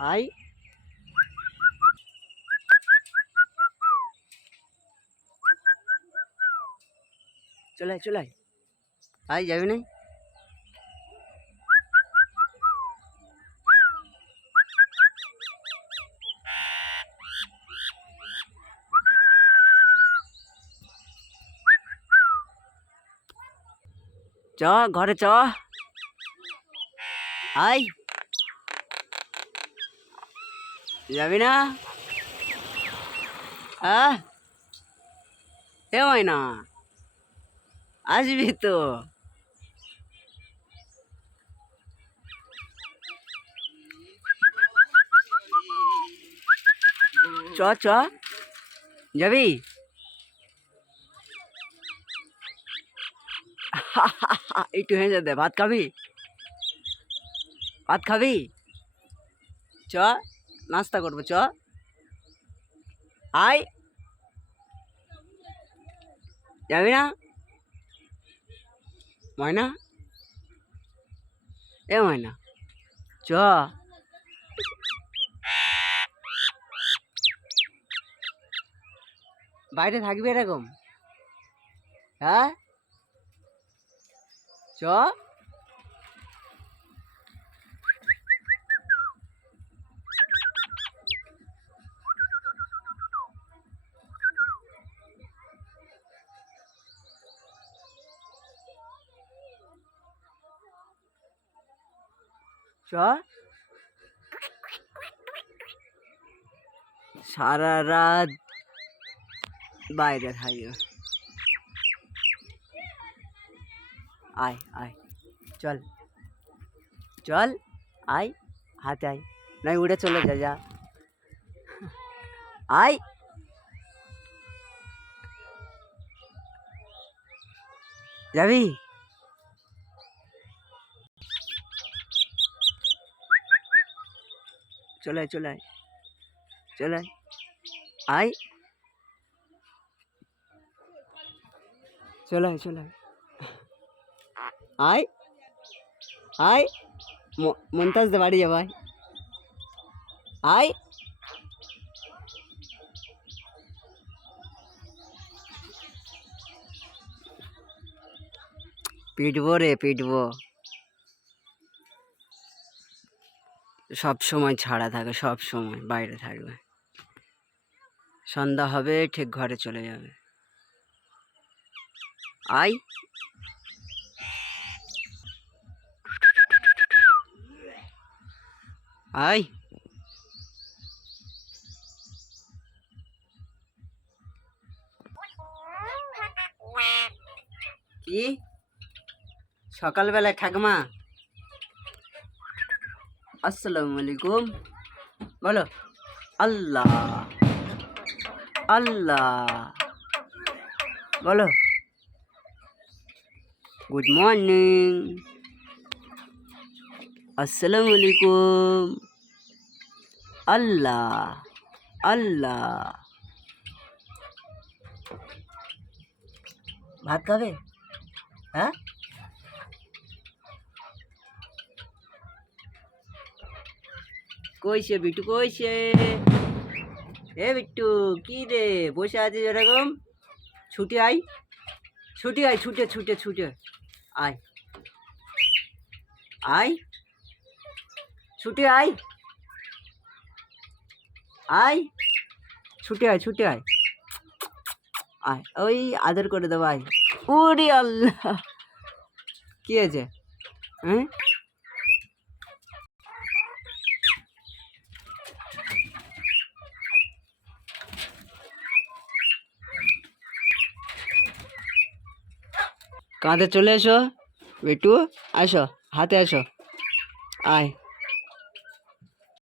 আয় চলে আয় চলে আয় আয় যাবি না চ ঘরে চ আয় যাবি না এ হয় না আসবি তো চ চ যাবি একটু হেঁচে দে ভাত খাবি ভাত খাবি চ নাস্তা করবো চ আয় যাবি না ময়না এ ময়না চ বাইরে থাকবি এরকম হ্যাঁ চ চ সারা রাত বাইরে থাকবে আয় আয় চল চল আয় হাতে আয় নয় উড়ে চলে যা যা আয় যাবি চলে আয় চলে আয় চলে আয় আয় চলে আয় চলে আয় আয় মমতাজ দে বাড়ি যাবাই আয় পিটবো রে পিটবো সব সময় ছাড়া থাকে সব সময় বাইরে থাকবে সন্ধ্যা হবে ঠিক ঘরে চলে যাবে আয় আয় কি সকালবেলায় ঠাকুমা আসসালামু আলাইকুম বলো আল্লাহ আল্লাহ বলো গুড মর্নিং আসসালামু আলাইকুম আল্লাহ আল্লাহ ভাত খাবে হ্যাঁ কইছে বিট্টু কইছে এ বিট্টু কি রে বসে আছিস এরকম ছুটে আয় ছুটে আয় ছুটে ছুটে ছুটে আয় আয় ছুটে আয় আয় ছুটে আয় ছুটে আয় আয় ওই আদর করে দেবো আয় ওরে আল্লাহ কি আছে হ্যাঁ কাঁধে চলে এসো বিট্টু আসো হাতে আসো আয়